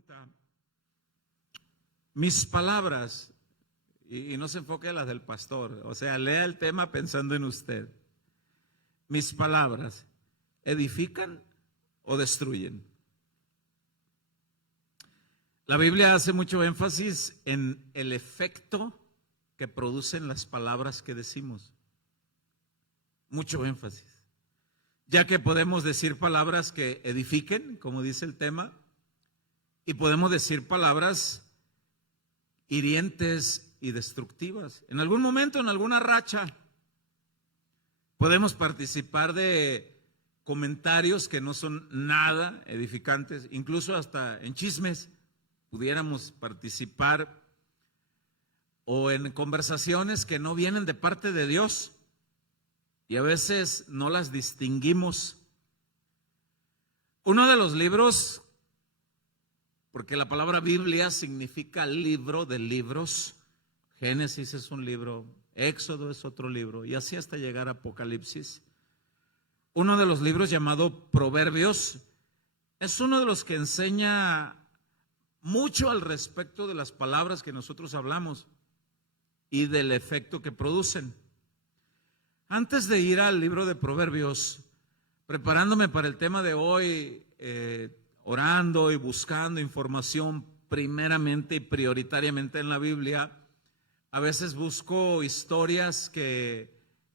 pregunta, mis palabras, y no se enfoque a las del pastor, o sea, lea el tema pensando en usted. Mis palabras, ¿edifican o destruyen? La Biblia hace mucho énfasis en el efecto que producen las palabras que decimos. Mucho énfasis. Ya que podemos decir palabras que edifiquen, como dice el tema, y podemos decir palabras hirientes y destructivas. En algún momento, en alguna racha, podemos participar de comentarios que no son nada edificantes, incluso hasta en chismes pudiéramos participar, o en conversaciones que no vienen de parte de Dios y a veces no las distinguimos. Uno de los libros, porque la palabra Biblia significa libro de libros, Génesis es un libro, Éxodo es otro libro, y así hasta llegar a Apocalipsis. Uno de los libros llamado Proverbios es uno de los que enseña mucho al respecto de las palabras que nosotros hablamos y del efecto que producen. Antes de ir al libro de Proverbios, preparándome para el tema de hoy, orando y buscando información primeramente y prioritariamente en la Biblia, a veces busco historias que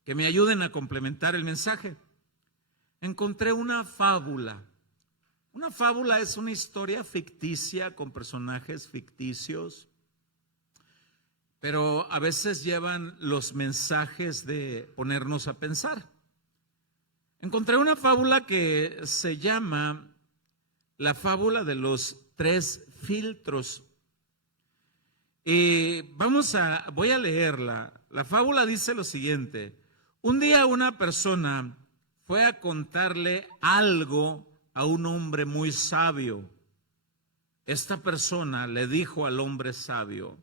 me ayuden a complementar el mensaje. Encontré una fábula. Una fábula es una historia ficticia con personajes ficticios, pero a veces llevan los mensajes de ponernos a pensar. Encontré una fábula que se llama la fábula de los 3 filtros. Y voy a leerla. La fábula dice lo siguiente: un día una persona fue a contarle algo a un hombre muy sabio. Esta persona le dijo al hombre sabio: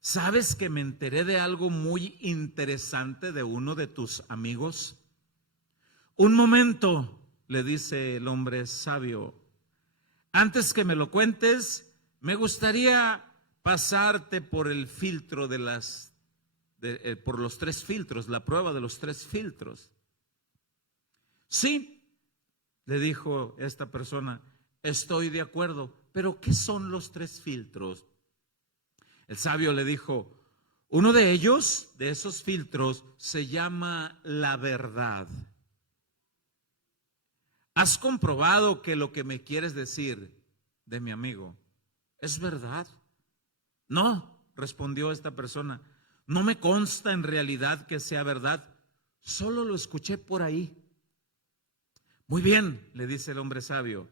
¿sabes que me enteré de algo muy interesante de uno de tus amigos? Un momento, le dice el hombre sabio, antes que me lo cuentes, me gustaría pasarte por el filtro por los 3 filtros, la prueba de los 3 filtros. Sí, le dijo esta persona, estoy de acuerdo, pero ¿qué son los 3 filtros? El sabio le dijo, uno de ellos, de esos filtros, se llama la verdad. ¿Has comprobado que lo que me quieres decir de mi amigo es verdad? No, respondió esta persona, no me consta en realidad que sea verdad, solo lo escuché por ahí. Muy bien, le dice el hombre sabio,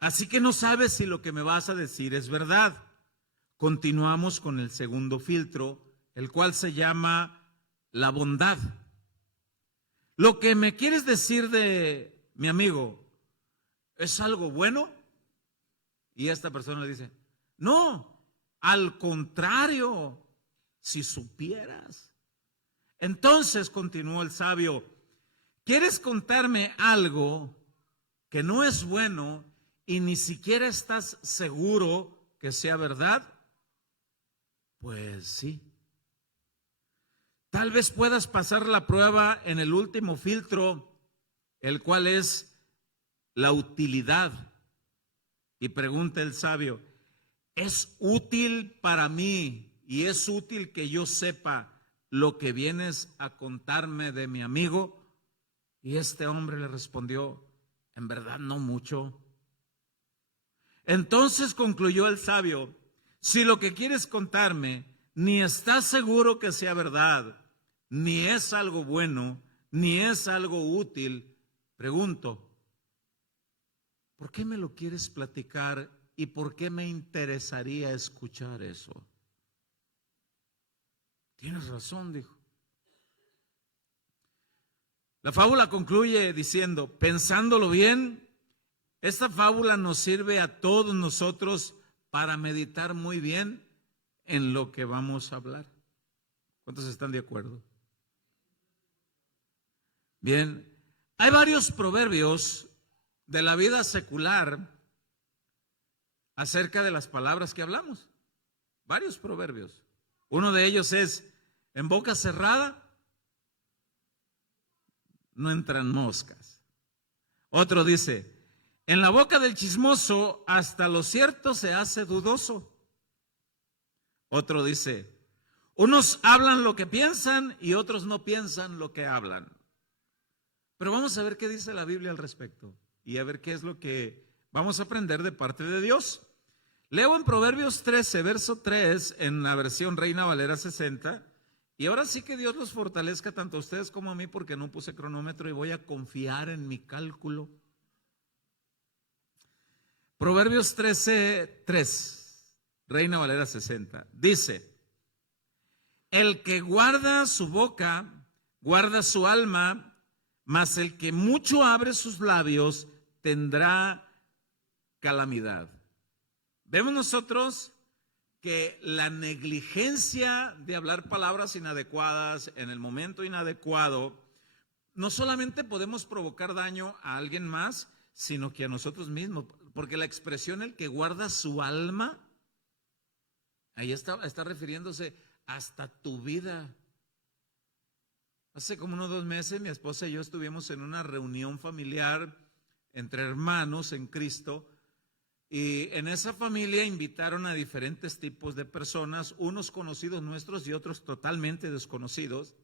así que no sabes si lo que me vas a decir es verdad. Continuamos con el segundo filtro, el cual se llama la bondad. ¿Lo que me quieres decir de mi amigo es algo bueno? Y esta persona le dice, no, al contrario, si supieras. Entonces, continuó el sabio, ¿quieres contarme algo que no es bueno y ni siquiera estás seguro que sea verdad? Pues sí. Tal vez puedas pasar la prueba en el último filtro, el cual es la utilidad. Y pregunta el sabio, ¿es útil para mí y es útil que yo sepa lo que vienes a contarme de mi amigo? Y este hombre le respondió, en verdad no mucho. Entonces concluyó el sabio, si lo que quieres contarme ni estás seguro que sea verdad, ni es algo bueno, ni es algo útil, pregunto, ¿por qué me lo quieres platicar y por qué me interesaría escuchar eso? Tienes razón, dijo. La fábula concluye diciendo, pensándolo bien, esta fábula nos sirve a todos nosotros para meditar muy bien en lo que vamos a hablar. ¿Cuántos están de acuerdo? Bien, hay varios proverbios de la vida secular acerca de las palabras que hablamos. Varios proverbios. Uno de ellos es, en boca cerrada no entran moscas. Otro dice, en la boca del chismoso hasta lo cierto se hace dudoso. Otro dice, unos hablan lo que piensan y otros no piensan lo que hablan. Pero vamos a ver qué dice la Biblia al respecto y a ver qué es lo que vamos a aprender de parte de Dios. Leo en Proverbios 13, verso 3, en la versión Reina Valera 60, y ahora sí que Dios los fortalezca tanto a ustedes como a mí, porque no puse cronómetro y voy a confiar en mi cálculo. Proverbios 13, 3, Reina Valera 60, dice, el que guarda su boca, guarda su alma, mas el que mucho abre sus labios tendrá calamidad. Vemos nosotros que la negligencia de hablar palabras inadecuadas en el momento inadecuado, no solamente podemos provocar daño a alguien más, sino que a nosotros mismos, porque la expresión el que guarda su alma, ahí está refiriéndose hasta tu vida. Hace como unos 2 meses mi esposa y yo estuvimos en una reunión familiar entre hermanos en Cristo. Y en esa familia invitaron a diferentes tipos de personas, unos conocidos nuestros y otros totalmente desconocidos.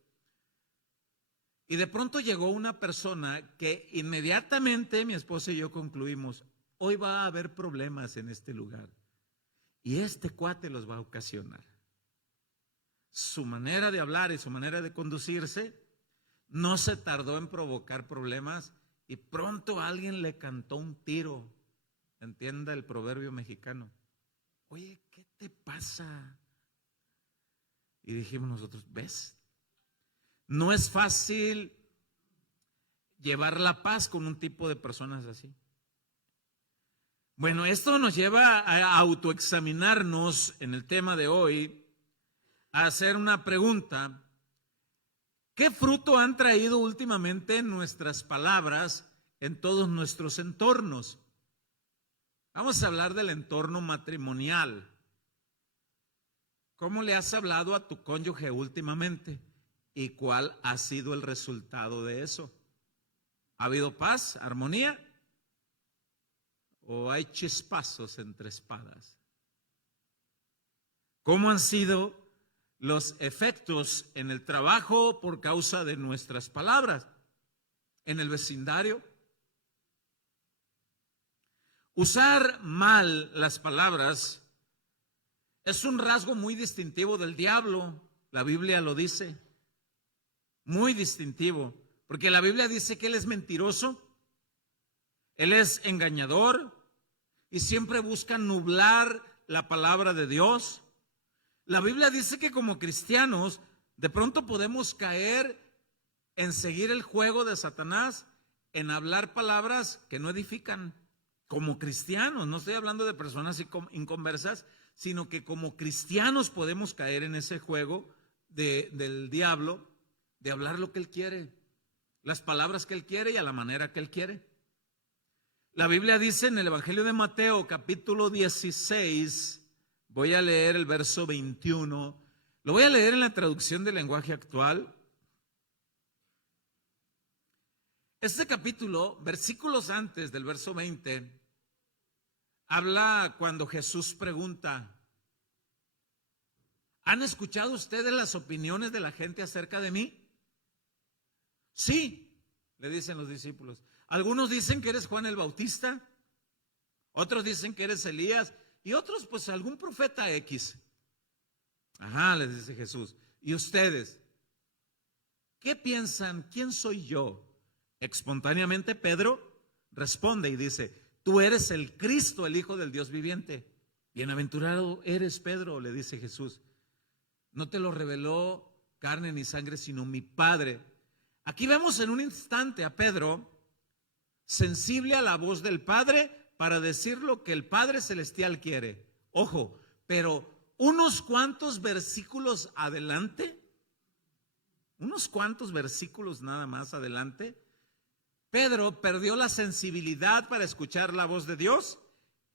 Y de pronto llegó una persona que inmediatamente mi esposa y yo concluimos, hoy va a haber problemas en este lugar. Y este cuate los va a ocasionar. Su manera de hablar y su manera de conducirse no se tardó en provocar problemas y pronto alguien le cantó un tiro. Entienda el proverbio mexicano. Oye, ¿qué te pasa? Y dijimos nosotros, ¿ves? No es fácil llevar la paz con un tipo de personas así. Bueno, esto nos lleva a autoexaminarnos en el tema de hoy, a hacer una pregunta. ¿Qué fruto han traído últimamente nuestras palabras en todos nuestros entornos? Vamos a hablar del entorno matrimonial. ¿Cómo le has hablado a tu cónyuge últimamente? ¿Y cuál ha sido el resultado de eso? ¿Ha habido paz, armonía? ¿O hay chispazos entre espadas? ¿Cómo han sido los efectos en el trabajo por causa de nuestras palabras? ¿En el vecindario? Usar mal las palabras es un rasgo muy distintivo del diablo. La Biblia lo dice. Muy distintivo. Porque la Biblia dice que él es mentiroso, él es engañador y siempre busca nublar la palabra de Dios. La Biblia dice que como cristianos de pronto podemos caer en seguir el juego de Satanás, en hablar palabras que no edifican. Como cristianos, no estoy hablando de personas inconversas, sino que como cristianos podemos caer en ese juego del diablo, de hablar lo que él quiere, las palabras que él quiere y a la manera que él quiere. La Biblia dice en el Evangelio de Mateo, capítulo 16, voy a leer el verso 21, lo voy a leer en la traducción del lenguaje actual. Este capítulo, versículos antes del verso 20, habla cuando Jesús pregunta, ¿han escuchado ustedes las opiniones de la gente acerca de mí? Sí, le dicen los discípulos. Algunos dicen que eres Juan el Bautista, otros dicen que eres Elías y otros pues algún profeta X. Ajá, les dice Jesús. ¿Y ustedes qué piensan? ¿Quién soy yo? Espontáneamente Pedro responde y dice, tú eres el Cristo, el Hijo del Dios viviente. Bienaventurado eres, Pedro, le dice Jesús. No te lo reveló carne ni sangre, sino mi Padre. Aquí vemos en un instante a Pedro sensible a la voz del Padre para decir lo que el Padre Celestial quiere. Ojo, pero unos cuantos versículos adelante, unos cuantos versículos nada más adelante, Pedro perdió la sensibilidad para escuchar la voz de Dios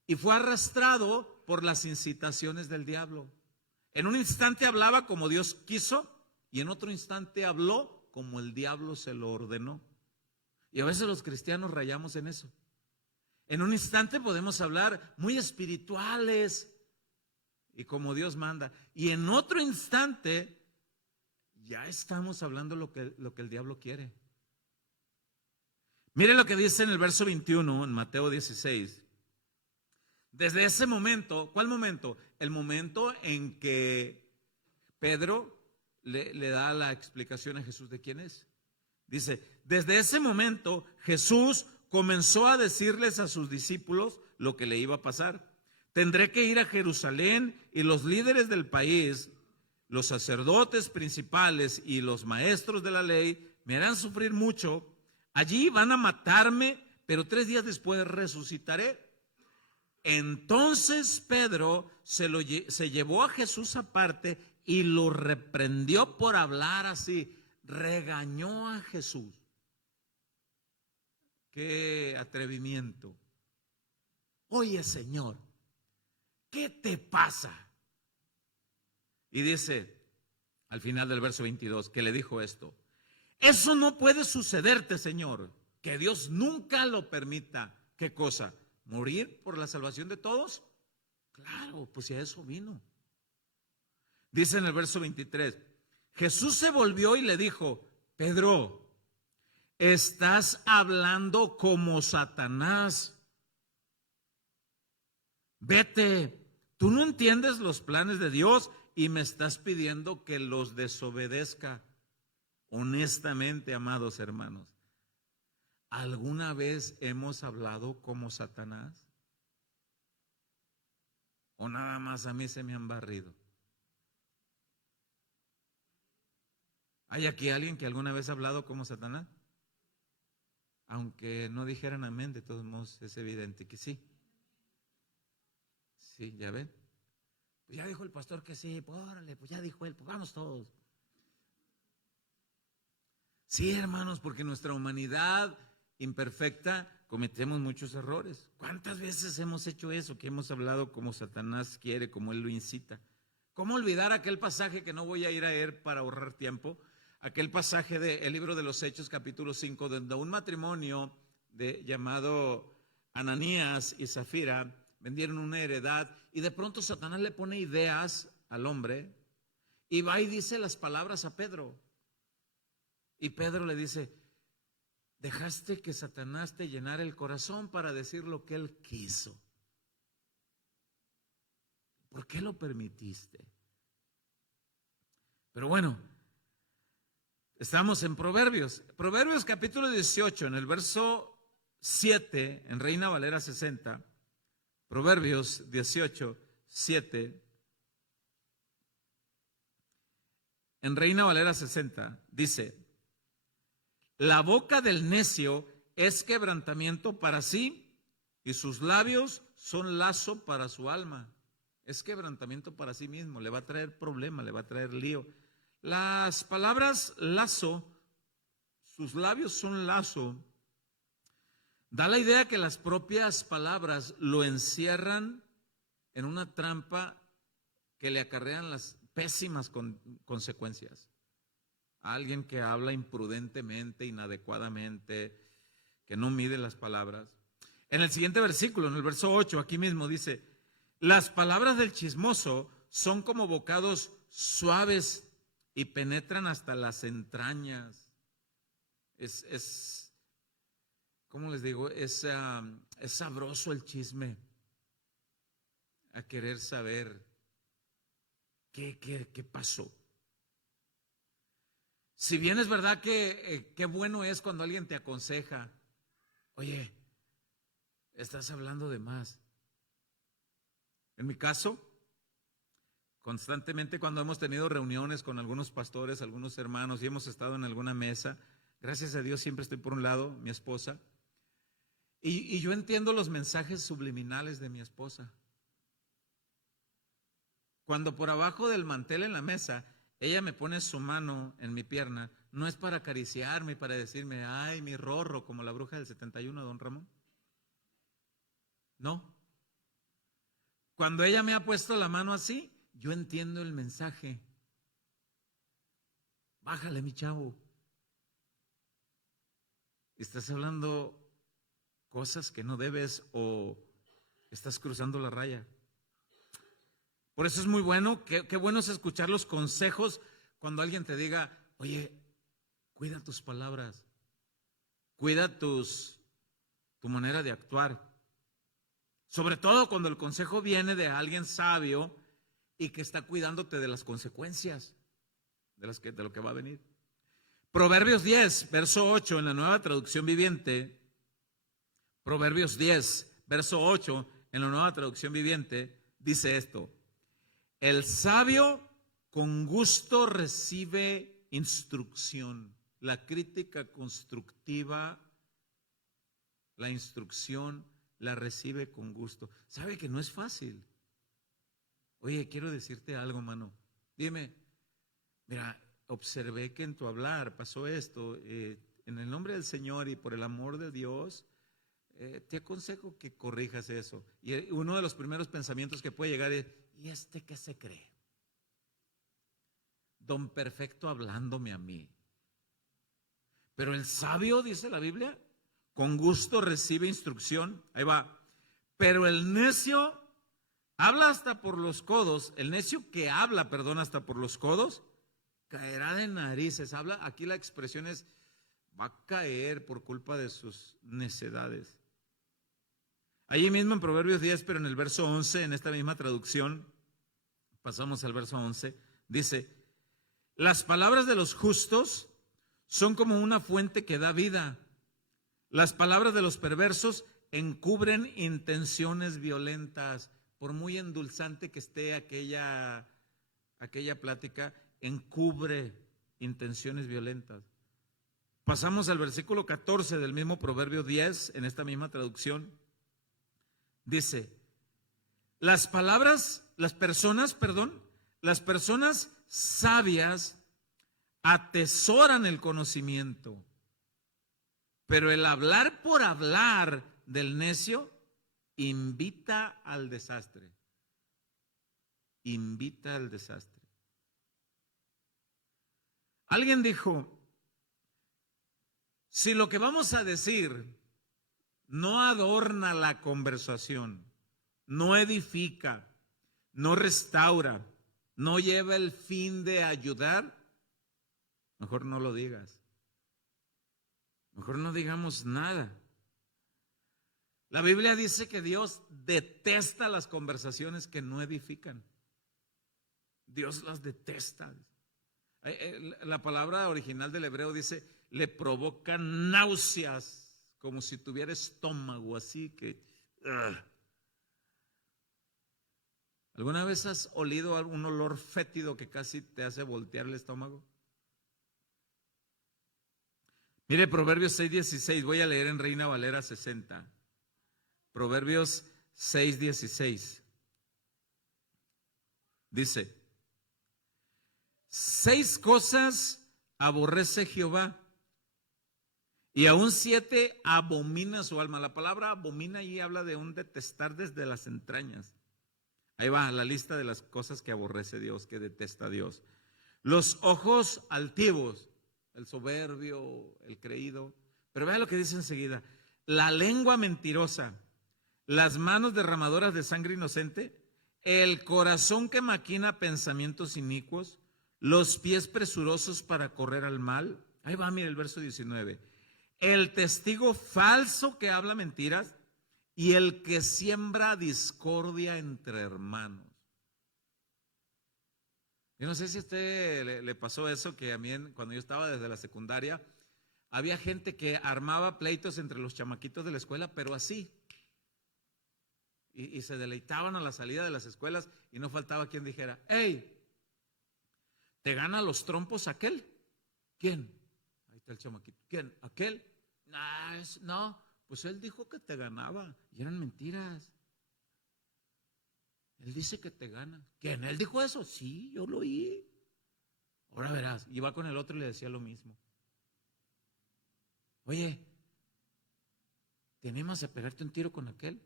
y fue arrastrado por las incitaciones del diablo. En un instante hablaba como Dios quiso y en otro instante habló como el diablo se lo ordenó. Y a veces los cristianos rayamos en eso. En un instante podemos hablar muy espirituales y como Dios manda. Y en otro instante ya estamos hablando lo que el diablo quiere. Mire lo que dice en el verso 21, en Mateo 16. Desde ese momento, ¿cuál momento? El momento en que Pedro le da la explicación a Jesús de quién es. Dice, desde ese momento Jesús comenzó a decirles a sus discípulos lo que le iba a pasar. Tendré que ir a Jerusalén y los líderes del país, los sacerdotes principales y los maestros de la ley me harán sufrir mucho. Allí van a matarme, pero 3 días después resucitaré. Entonces Pedro se llevó a Jesús aparte y lo reprendió por hablar así. Regañó a Jesús. Qué atrevimiento. Oye, Señor, ¿qué te pasa? Y dice al final del verso 22 que le dijo esto: eso no puede sucederte, Señor, que Dios nunca lo permita. ¿Qué cosa? ¿Morir por la salvación de todos? Claro, pues si a eso vino. Dice en el verso 23, Jesús se volvió y le dijo: Pedro, estás hablando como Satanás. Vete, tú no entiendes los planes de Dios y me estás pidiendo que los desobedezca. Honestamente, amados hermanos, ¿alguna vez hemos hablado como Satanás? ¿O nada más a mí se me han barrido? ¿Hay aquí alguien que alguna vez ha hablado como Satanás? Aunque no dijeran amén, de todos modos es evidente que sí. Sí, ya ven. Pues ya dijo el pastor que sí, pues órale, pues ya dijo él, pues vamos todos. Sí, hermanos, porque nuestra humanidad imperfecta cometemos muchos errores. ¿Cuántas veces hemos hecho eso? Que hemos hablado como Satanás quiere, como él lo incita. ¿Cómo olvidar aquel pasaje que no voy a ir a leer para ahorrar tiempo? Aquel pasaje del libro de los Hechos, capítulo 5, donde un matrimonio llamado Ananías y Zafira vendieron una heredad y de pronto Satanás le pone ideas al hombre y va y dice las palabras a Pedro. Y Pedro le dice: dejaste que Satanás te llenara el corazón para decir lo que él quiso. ¿Por qué lo permitiste? Pero bueno, estamos en Proverbios. Proverbios capítulo 18, en el verso 7, en Reina Valera 60. Proverbios 18, 7. En Reina Valera 60 dice: la boca del necio es quebrantamiento para sí y sus labios son lazo para su alma. Es quebrantamiento para sí mismo, le va a traer problema, le va a traer lío. Las palabras lazo, sus labios son lazo, da la idea que las propias palabras lo encierran en una trampa que le acarrean las pésimas consecuencias. Alguien que habla imprudentemente, inadecuadamente, que no mide las palabras. En el siguiente versículo, en el verso 8, aquí mismo dice: las palabras del chismoso son como bocados suaves y penetran hasta las entrañas. ¿Cómo les digo? Es sabroso el chisme, a querer saber qué pasó. Si bien es verdad que qué bueno es cuando alguien te aconseja: oye, estás hablando de más. En mi caso, constantemente cuando hemos tenido reuniones con algunos pastores, algunos hermanos y hemos estado en alguna mesa, gracias a Dios siempre estoy por un lado, mi esposa, y yo entiendo los mensajes subliminales de mi esposa. Cuando por abajo del mantel en la mesa ella me pone su mano en mi pierna, no es para acariciarme y para decirme: ay, mi rorro, como la bruja del 71, don Ramón. No, Cuando ella me ha puesto la mano así, yo entiendo el mensaje. Bájale, mi chavo. Estás hablando cosas que no debes o estás cruzando la raya. Por eso es muy bueno, qué bueno es escuchar los consejos cuando alguien te diga, oye, cuida tus palabras, cuida tu manera de actuar. Sobre todo cuando el consejo viene de alguien sabio y que está cuidándote de las consecuencias de lo que va a venir. Proverbios 10, verso 8 en la Nueva Traducción Viviente. Proverbios 10, verso 8 en la Nueva Traducción Viviente dice esto: el sabio con gusto recibe instrucción. La crítica constructiva, la instrucción la recibe con gusto. ¿Sabe que no es fácil? Oye, quiero decirte algo, mano. Dime, mira, observé que en tu hablar pasó esto. En el nombre del Señor y por el amor de Dios, te aconsejo que corrijas eso. Y uno de los primeros pensamientos que puede llegar es, ¿y este qué se cree? Don Perfecto hablándome a mí. Pero el sabio, dice la Biblia, con gusto recibe instrucción. Ahí va. Pero el necio habla hasta por los codos. El necio que habla, perdón, hasta por los codos, caerá de narices. Habla, aquí la expresión es, va a caer por culpa de sus necedades. Allí mismo en Proverbios 10, pero en el verso 11, en esta misma traducción, pasamos al verso 11, dice, las palabras de los justos son como una fuente que da vida. Las palabras de los perversos encubren intenciones violentas. Por muy endulzante que esté aquella plática, encubre intenciones violentas. Pasamos al versículo 14 del mismo Proverbio 10, en esta misma traducción. Dice, las personas sabias atesoran el conocimiento, pero el hablar por hablar del necio invita al desastre. Invita al desastre. Alguien dijo, si lo que vamos a decir no adorna la conversación, no edifica, no restaura, no lleva el fin de ayudar, mejor no lo digas. Mejor no digamos nada. La Biblia dice que Dios detesta las conversaciones que no edifican. Dios las detesta. La palabra original del hebreo dice, le provoca náuseas, como si tuviera estómago, así que... ¿Alguna vez has olido algún olor fétido que casi te hace voltear el estómago? Mire, Proverbios 6:16, voy a leer en Reina Valera 60. Proverbios 6:16. Dice, 6 cosas aborrece Jehová, y aún 7 abomina su alma. La palabra abomina ahí habla de un detestar desde las entrañas. Ahí va la lista de las cosas que aborrece Dios, que detesta Dios. Los ojos altivos, el soberbio, el creído. Pero vea lo que dice enseguida. La lengua mentirosa, las manos derramadoras de sangre inocente, el corazón que maquina pensamientos inicuos, los pies presurosos para correr al mal. Ahí va, mire el verso 19. El testigo falso que habla mentiras y el que siembra discordia entre hermanos. Yo no sé si a usted le pasó eso, que a mí cuando yo estaba desde la secundaria, había gente que armaba pleitos entre los chamaquitos de la escuela, pero así. Y se deleitaban a la salida de las escuelas y no faltaba quien dijera, hey, ¿te gana los trompos aquel? ¿Quién? Ahí está el chamaquito. ¿Quién? ¿Aquel? No, pues él dijo que te ganaba y eran mentiras. Él dice que te gana. ¿Quién? ¿Él dijo eso? Sí, yo lo oí. Ahora verás. Y va con el otro y le decía lo mismo. Oye, ¿te animas a pegarte un tiro con aquel?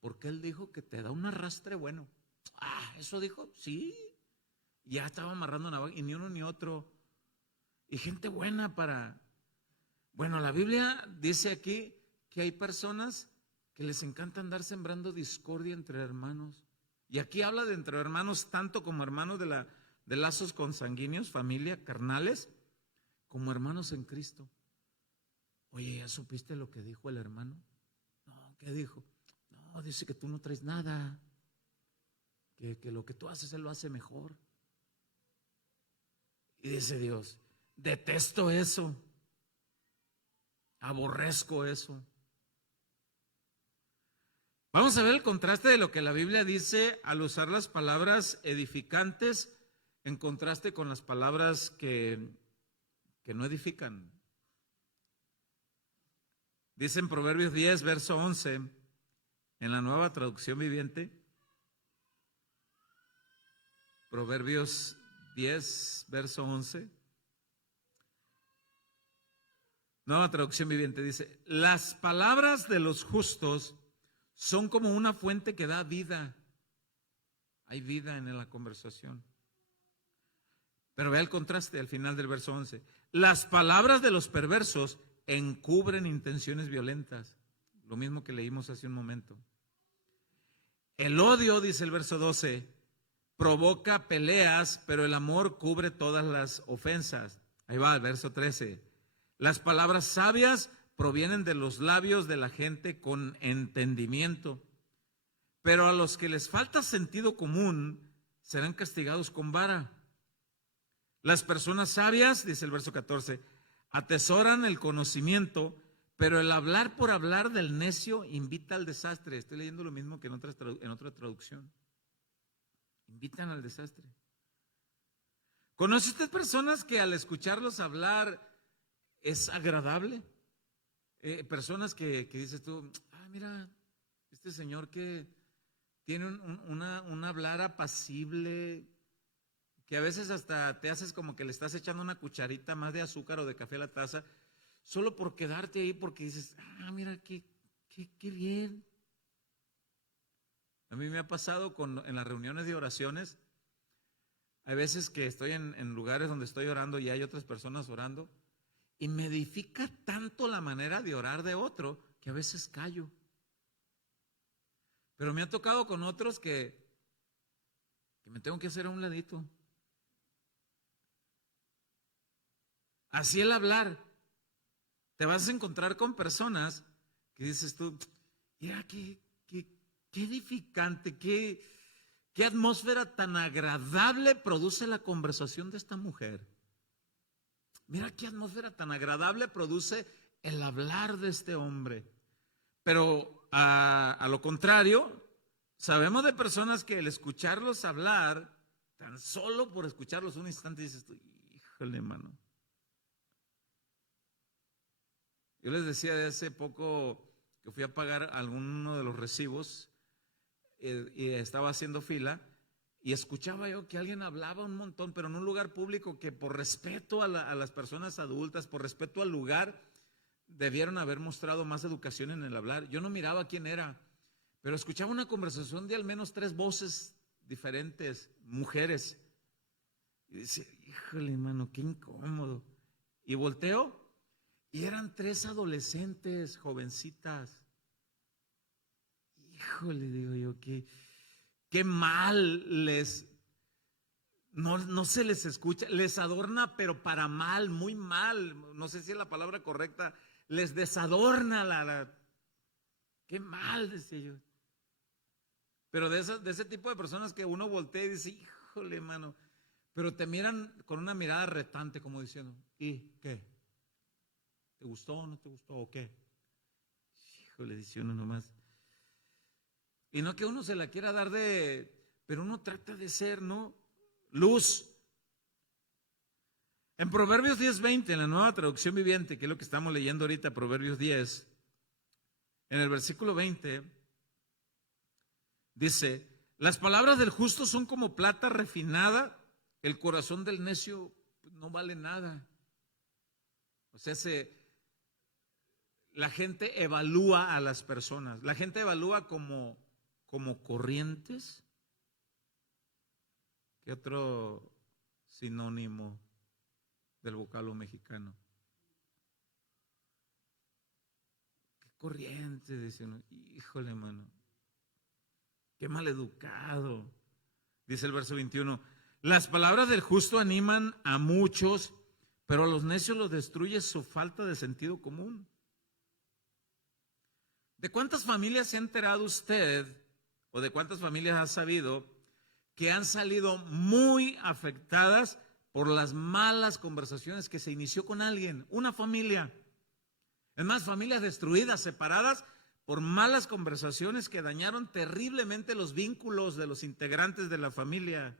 porque él dijo que te da un arrastre bueno. Ah, ¿eso dijo? Sí. Ya estaba amarrando navaja y ni uno ni otro. Y gente buena para... Bueno, la Biblia dice aquí que hay personas que les encanta andar sembrando discordia entre hermanos. Y aquí habla de entre hermanos tanto como hermanos de lazos consanguíneos, familia, carnales, como hermanos en Cristo. Oye, ¿ya supiste lo que dijo el hermano? No, ¿qué dijo? No, dice que tú no traes nada, que lo que tú haces él lo hace mejor. Y dice Dios, detesto eso, aborrezco eso. Vamos a ver el contraste de lo que la Biblia dice al usar las palabras edificantes en contraste con las palabras que no edifican. Dice en Proverbios 10, verso 11, en la Nueva Traducción Viviente, Proverbios 10, verso 11, Nueva Traducción Viviente dice, las palabras de los justos son como una fuente que da vida. Hay vida en la conversación. Pero vea el contraste al final del verso 11. Las palabras de los perversos encubren intenciones violentas. Lo mismo que leímos hace un momento. El odio, dice el verso 12, provoca peleas, pero el amor cubre todas las ofensas. Ahí va el verso 13. Las palabras sabias provienen de los labios de la gente con entendimiento, pero a los que les falta sentido común serán castigados con vara. Las personas sabias, dice el verso 14, atesoran el conocimiento, pero el hablar por hablar del necio invita al desastre. Estoy leyendo lo mismo que en otra traducción. Invitan al desastre. ¿Conoce usted personas que al escucharlos hablar es agradable? Personas que dices tú, mira, este señor que tiene un hablar apacible, que a veces hasta te haces como que le estás echando una cucharita más de azúcar o de café a la taza, solo por quedarte ahí, porque dices, mira, qué bien. A mí me ha pasado en las reuniones de oraciones, hay veces que estoy en lugares donde estoy orando y hay otras personas orando, y me edifica tanto la manera de orar de otro que a veces callo. Pero me ha tocado con otros que me tengo que hacer a un ladito. Así el hablar. Te vas a encontrar con personas que dices tú, mira, qué edificante, qué atmósfera tan agradable produce la conversación de esta mujer. Mira qué atmósfera tan agradable produce el hablar de este hombre. Pero a lo contrario, sabemos de personas que el escucharlos hablar, tan solo por escucharlos un instante dices tú, híjole, mano. Yo les decía de hace poco que fui a pagar alguno de los recibos y estaba haciendo fila y escuchaba yo que alguien hablaba un montón, pero en un lugar público que por respeto a las personas adultas, por respeto al lugar, debieron haber mostrado más educación en el hablar. Yo no miraba quién era, pero escuchaba una conversación de al menos 3 voces diferentes, mujeres. Y decía, híjole, mano, qué incómodo. Y volteo y eran 3 adolescentes, jovencitas. Híjole, digo yo, qué mal no se les escucha, les adorna, pero para mal, muy mal, no sé si es la palabra correcta, les desadorna qué mal, decía yo. Pero de ese tipo de personas que uno voltea y dice, híjole, mano, pero te miran con una mirada retante, como diciendo, ¿y qué? ¿Te gustó o no te gustó o qué? Híjole, dice uno nomás. Y no que uno se la quiera dar pero uno trata de ser, ¿no? Luz. En Proverbios 10:20, en la Nueva Traducción Viviente, que es lo que estamos leyendo ahorita, Proverbios 10, en el versículo 20, dice, las palabras del justo son como plata refinada, el corazón del necio no vale nada. O sea, la gente evalúa a las personas, la gente evalúa como como corrientes. ¿Qué otro sinónimo del vocablo mexicano? ¿Qué corriente? Dice uno. Híjole, mano. Qué maleducado. Dice el verso 21. Las palabras del justo animan a muchos, pero a los necios los destruye su falta de sentido común. ¿De cuántas familias se ha enterado usted, o de cuántas familias ha sabido, que han salido muy afectadas por las malas conversaciones que se inició con alguien? Una familia. Es más, familias destruidas, separadas por malas conversaciones que dañaron terriblemente los vínculos de los integrantes de la familia.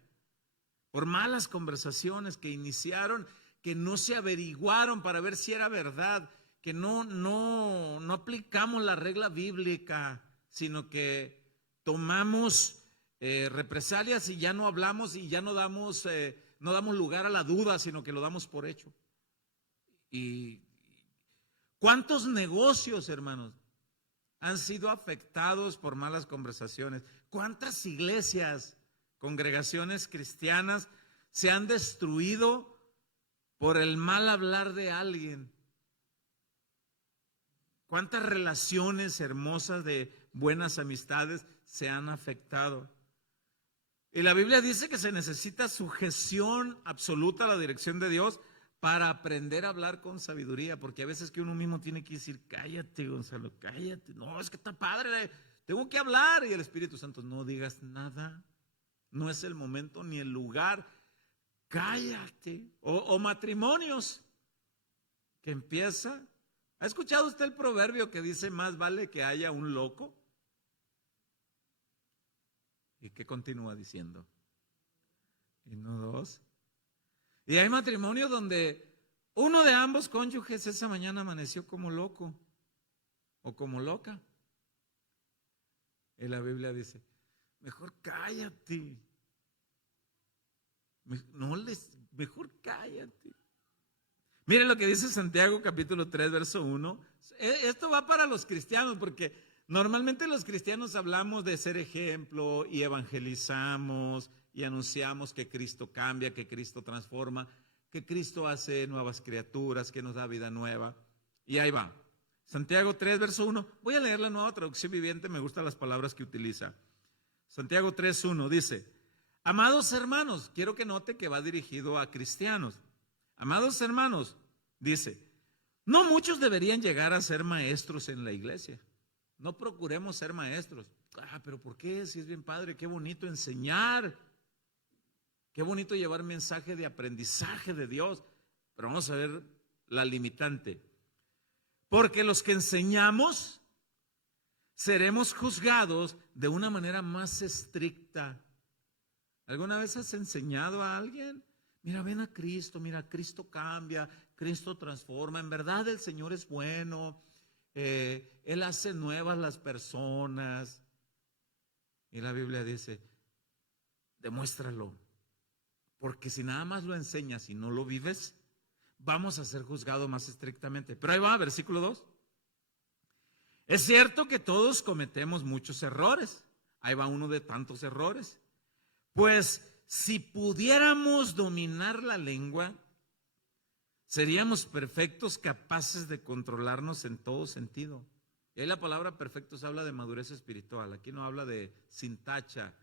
Por malas conversaciones que iniciaron, que no se averiguaron para ver si era verdad, que no aplicamos la regla bíblica, sino que tomamos represalias y ya no hablamos y ya no damos lugar a la duda, sino que lo damos por hecho. Y ¿cuántos negocios, hermanos, han sido afectados por malas conversaciones? ¿Cuántas iglesias, congregaciones cristianas se han destruido por el mal hablar de alguien? ¿Cuántas relaciones hermosas de buenas amistades se han afectado? Y la Biblia dice que se necesita sujeción absoluta a la dirección de Dios para aprender a hablar con sabiduría, porque a veces que uno mismo tiene que decir, cállate, Gonzalo, cállate, no, es que está padre, tengo que hablar, y el Espíritu Santo, no digas nada, no es el momento ni el lugar, cállate. O matrimonios que empieza. ¿Ha escuchado usted el proverbio que dice, más vale que haya un loco? ¿Y qué continúa diciendo? Y no dos. Y hay matrimonios donde uno de ambos cónyuges esa mañana amaneció como loco o como loca. Y la Biblia dice, mejor cállate. Mejor cállate. Miren lo que dice Santiago capítulo 3, verso 1. Esto va para los cristianos, porque normalmente los cristianos hablamos de ser ejemplo y evangelizamos y anunciamos que Cristo cambia, que Cristo transforma, que Cristo hace nuevas criaturas, que nos da vida nueva. Y ahí va. Santiago 3, verso 1. Voy a leer la Nueva Traducción Viviente, me gustan las palabras que utiliza. Santiago 3, 1 dice, amados hermanos, quiero que note que va dirigido a cristianos. Amados hermanos, dice, no muchos deberían llegar a ser maestros en la iglesia. No procuremos ser maestros. Pero ¿por qué? Si es bien padre, qué bonito enseñar. Qué bonito llevar mensaje de aprendizaje de Dios. Pero vamos a ver la limitante. Porque los que enseñamos seremos juzgados de una manera más estricta. ¿Alguna vez has enseñado a alguien? Mira, ven a Cristo, mira, Cristo cambia, Cristo transforma, en verdad el Señor es bueno, Él hace nuevas las personas. Y la Biblia dice, demuéstralo, porque si nada más lo enseñas y no lo vives, vamos a ser juzgados más estrictamente. Pero ahí va, versículo 2. Es cierto que todos cometemos muchos errores, ahí va uno de tantos errores, pues si pudiéramos dominar la lengua, seríamos perfectos, capaces de controlarnos en todo sentido. Y ahí la palabra perfectos habla de madurez espiritual. Aquí no habla de sin tacha,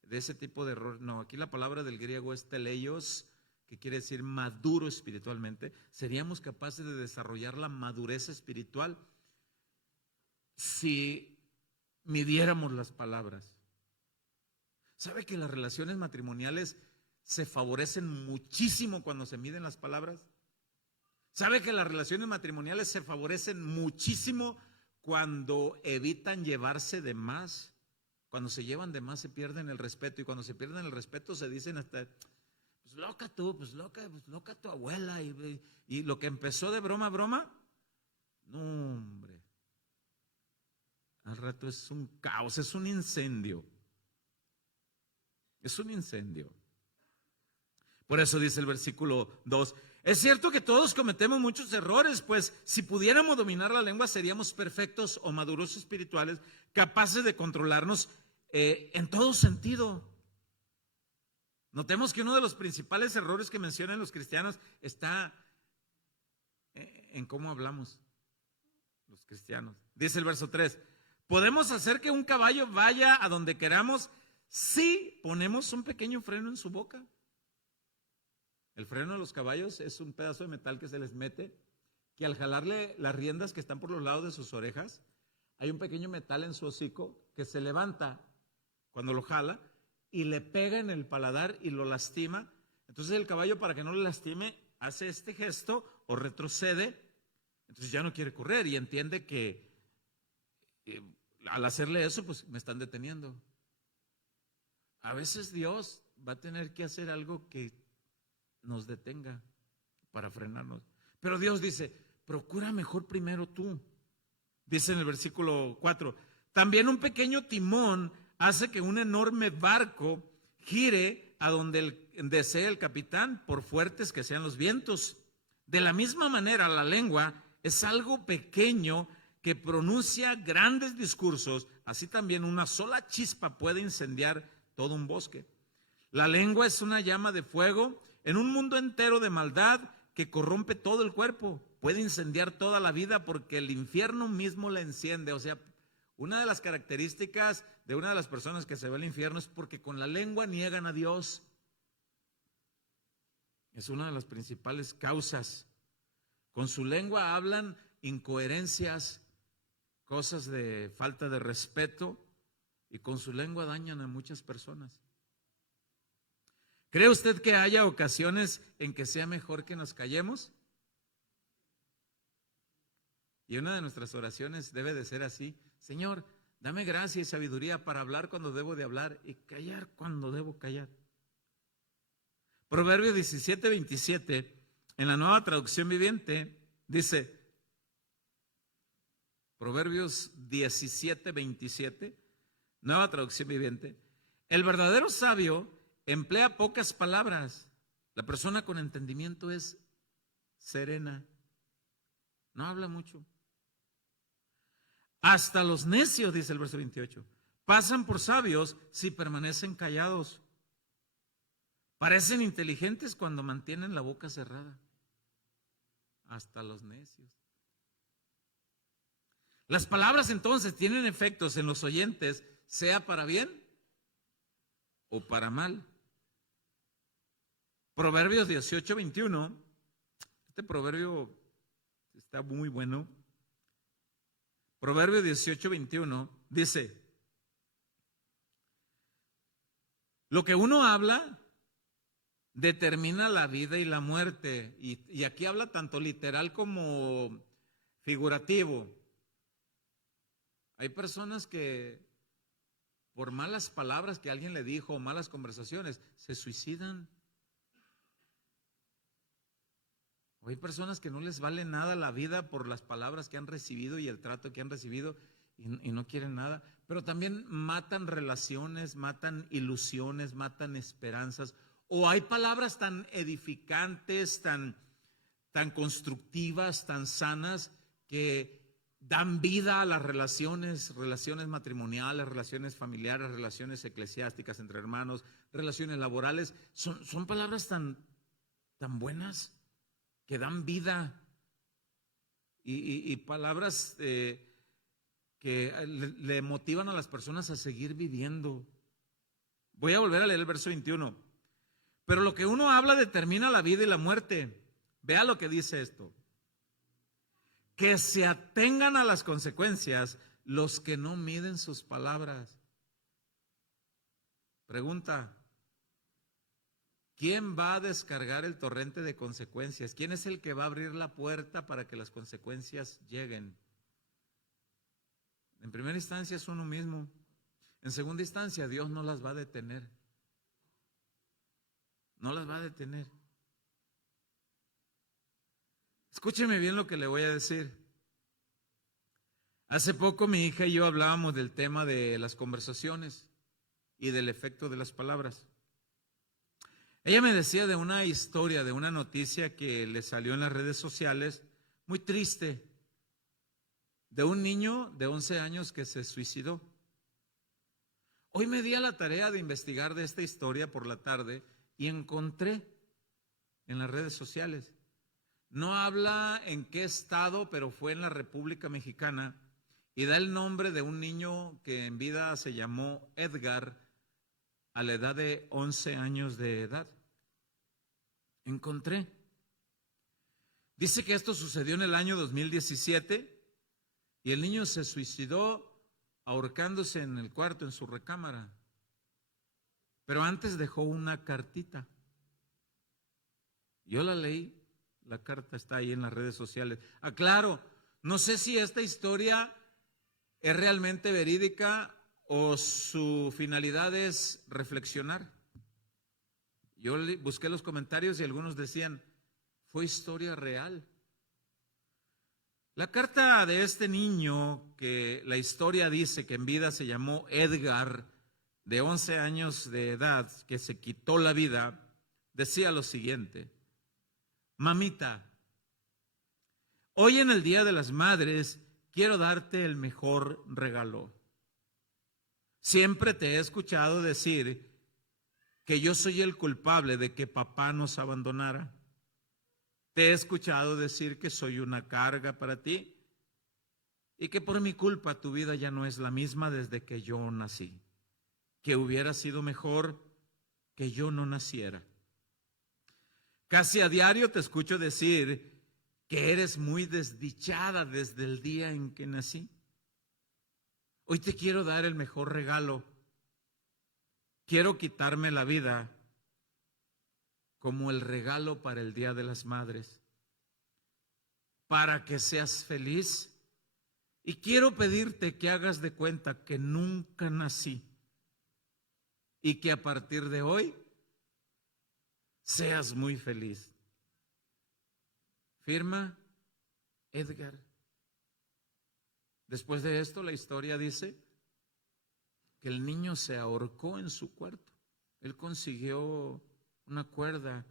de ese tipo de error. No, aquí la palabra del griego es teleios, que quiere decir maduro espiritualmente. Seríamos capaces de desarrollar la madurez espiritual si midiéramos las palabras. ¿Sabe que las relaciones matrimoniales se favorecen muchísimo cuando se miden las palabras? ¿Sabe que las relaciones matrimoniales se favorecen muchísimo cuando evitan llevarse de más? Cuando se llevan de más se pierden el respeto, y cuando se pierden el respeto se dicen hasta, pues loca tú, pues loca tu abuela, y lo que empezó de broma a broma, no hombre, al rato es un caos, es un incendio. Es un incendio. Por eso dice el versículo 2, es cierto que todos cometemos muchos errores, pues si pudiéramos dominar la lengua seríamos perfectos o maduros espirituales, capaces de controlarnos en todo sentido. Notemos que uno de los principales errores que mencionan los cristianos está en cómo hablamos los cristianos. Dice el verso 3, podemos hacer que un caballo vaya a donde queramos si ponemos un pequeño freno en su boca. El freno de los caballos es un pedazo de metal que se les mete, que al jalarle las riendas que están por los lados de sus orejas, hay un pequeño metal en su hocico que se levanta cuando lo jala y le pega en el paladar y lo lastima. Entonces el caballo, para que no le lastime, hace este gesto o retrocede. Entonces ya no quiere correr y entiende que al hacerle eso, pues me están deteniendo. A veces Dios va a tener que hacer algo que nos detenga para frenarnos. Pero Dios dice, procura mejor primero tú. Dice en el versículo 4, también un pequeño timón hace que un enorme barco gire a donde desee el capitán, por fuertes que sean los vientos. De la misma manera, la lengua es algo pequeño que pronuncia grandes discursos. Así también una sola chispa puede incendiar todo un bosque. La lengua es una llama de fuego en un mundo entero de maldad que corrompe todo el cuerpo. Puede incendiar toda la vida porque el infierno mismo la enciende. O sea, una de las características de una de las personas que se va al infierno es porque con la lengua niegan a Dios. Es una de las principales causas. Con su lengua hablan incoherencias, cosas de falta de respeto, y con su lengua dañan a muchas personas. ¿Cree usted que haya ocasiones en que sea mejor que nos callemos? Y una de nuestras oraciones debe de ser así: Señor, dame gracia y sabiduría para hablar cuando debo de hablar y callar cuando debo callar. Proverbios 17:27, en la Nueva Traducción Viviente, dice, Proverbios 17:27, Nueva Traducción Viviente, el verdadero sabio emplea pocas palabras. La persona con entendimiento es serena, no habla mucho. Hasta los necios, dice el verso 28, pasan por sabios si permanecen callados. Parecen inteligentes cuando mantienen la boca cerrada. Hasta los necios. Las palabras entonces tienen efectos en los oyentes, sea para bien o para mal. Proverbios 18:21, este proverbio está muy bueno. Proverbios 18:21 dice, lo que uno habla determina la vida y la muerte. Y aquí habla tanto literal como figurativo. Hay personas que por malas palabras que alguien le dijo o malas conversaciones se suicidan. O hay personas que no les vale nada la vida por las palabras que han recibido y el trato que han recibido y no quieren nada. Pero también matan relaciones, matan ilusiones, matan esperanzas. O hay palabras tan edificantes, tan constructivas, tan sanas, que dan vida a las relaciones matrimoniales, relaciones familiares, relaciones eclesiásticas entre hermanos, relaciones laborales. Son palabras tan buenas que dan vida y palabras que le motivan a las personas a seguir viviendo. Voy a volver a leer el verso 21. Pero lo que uno habla determina la vida y la muerte. Vea lo que dice esto. Que se atengan a las consecuencias los que no miden sus palabras. Pregunta: ¿quién va a descargar el torrente de consecuencias? ¿Quién es el que va a abrir la puerta para que las consecuencias lleguen? En primera instancia es uno mismo. En segunda instancia, Dios no las va a detener. No las va a detener. Escúcheme bien lo que le voy a decir. Hace poco mi hija y yo hablábamos del tema de las conversaciones y del efecto de las palabras. Ella me decía de una historia, de una noticia que le salió en las redes sociales, muy triste, de un niño de 11 años que se suicidó. Hoy me di a la tarea de investigar de esta historia por la tarde y encontré en las redes sociales. No habla en qué estado, pero fue en la República Mexicana y da el nombre de un niño que en vida se llamó Edgar a la edad de 11 años de edad. Encontré. Dice que esto sucedió en el año 2017 y el niño se suicidó ahorcándose en el cuarto, en su recámara. Pero antes dejó una cartita. Yo la leí, la carta está ahí en las redes sociales. Aclaro, no sé si esta historia es realmente verídica o su finalidad es reflexionar. Yo busqué los comentarios y algunos decían, fue historia real. La carta de este niño, que la historia dice que en vida se llamó Edgar, de 11 años de edad, que se quitó la vida, decía lo siguiente: mamita, hoy en el Día de las Madres quiero darte el mejor regalo. Siempre te he escuchado decir que yo soy el culpable de que papá nos abandonara. Te he escuchado decir que soy una carga para ti y que por mi culpa tu vida ya no es la misma desde que yo nací, que hubiera sido mejor que yo no naciera. Casi a diario te escucho decir que eres muy desdichada desde el día en que nací. Hoy te quiero dar el mejor regalo. Quiero quitarme la vida como el regalo para el Día de las Madres, para que seas feliz. Y quiero pedirte que hagas de cuenta que nunca nací y que a partir de hoy seas muy feliz. Firma Edgar. Después de esto, la historia dice que el niño se ahorcó en su cuarto. Él consiguió una cuerda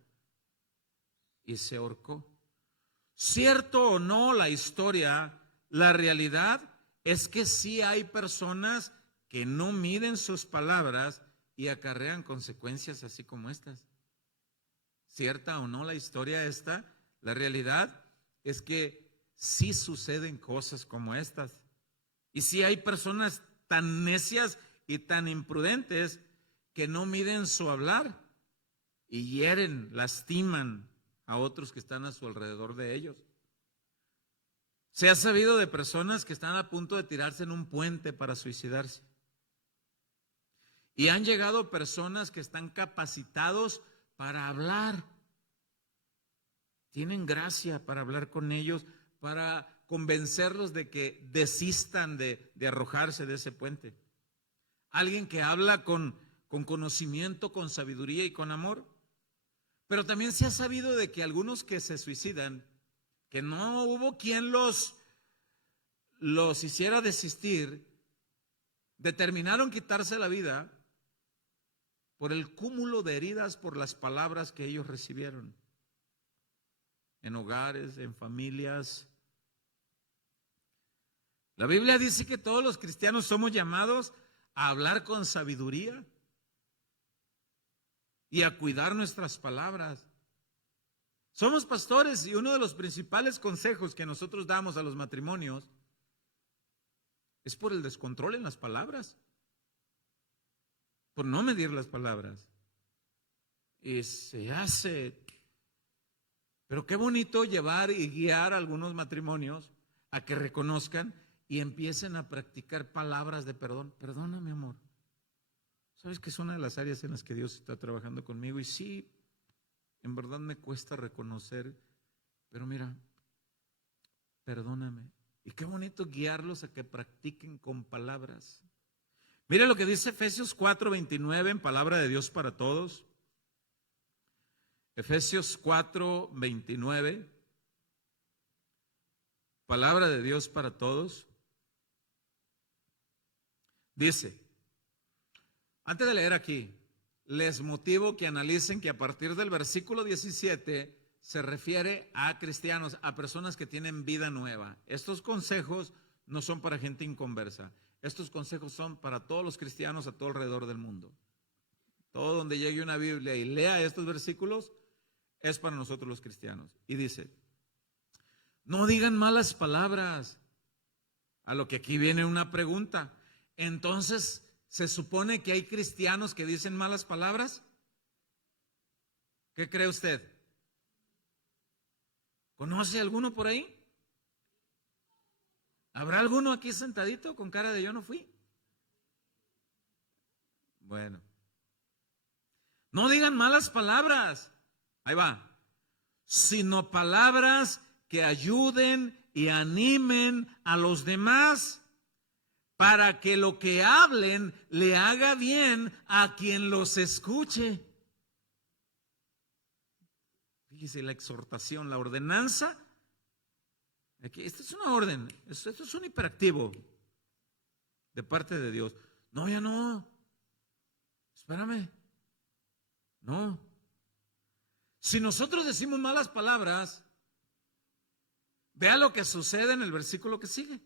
y se ahorcó. Cierto o no la historia, la realidad es que sí hay personas que no miden sus palabras y acarrean consecuencias así como estas. Cierta o no la historia esta, la realidad es que sí suceden cosas como estas. Y sí hay personas tan necias y tan imprudentes que no miden su hablar y hieren, lastiman a otros que están a su alrededor de ellos. Se ha sabido de personas que están a punto de tirarse en un puente para suicidarse. Y han llegado personas que están capacitados para hablar. Tienen gracia para hablar con ellos, para convencerlos de que desistan de arrojarse de ese puente. Alguien que habla con conocimiento, con sabiduría y con amor. Pero también se ha sabido de que algunos que se suicidan, que no hubo quien los hiciera desistir, determinaron quitarse la vida por el cúmulo de heridas por las palabras que ellos recibieron en hogares, en familias. La Biblia dice que todos los cristianos somos llamados a hablar con sabiduría y a cuidar nuestras palabras. Somos pastores y uno de los principales consejos que nosotros damos a los matrimonios es por el descontrol en las palabras, por no medir las palabras. Y se hace, pero qué bonito llevar y guiar a algunos matrimonios a que reconozcan y empiecen a practicar palabras de perdón. Perdona, mi amor. ¿Sabes que es una de las áreas en las que Dios está trabajando conmigo? Y sí, en verdad me cuesta reconocer, pero mira, perdóname. Y qué bonito guiarlos a que practiquen con palabras. Mira lo que dice Efesios 4:29 en Palabra de Dios para Todos. Efesios 4:29, Palabra de Dios para Todos. Dice, antes de leer aquí, les motivo que analicen que a partir del versículo 17 se refiere a cristianos, a personas que tienen vida nueva. Estos consejos no son para gente inconversa. Estos consejos son para todos los cristianos a todo alrededor del mundo. Todo donde llegue una Biblia y lea estos versículos es para nosotros los cristianos. Y dice, no digan malas palabras. A lo que aquí viene una pregunta. Entonces, ¿se supone que hay cristianos que dicen malas palabras? ¿Qué cree usted? ¿Conoce alguno por ahí? ¿Habrá alguno aquí sentadito con cara de yo no fui? Bueno. No digan malas palabras. Ahí va. Sino palabras que ayuden y animen a los demás para que lo que hablen le haga bien a quien los escuche. Fíjese la exhortación, la ordenanza. Aquí, esta es una orden, esto es un hiperactivo de parte de Dios. No, ya no. Espérame. No. Si nosotros decimos malas palabras, vea lo que sucede en el versículo que sigue.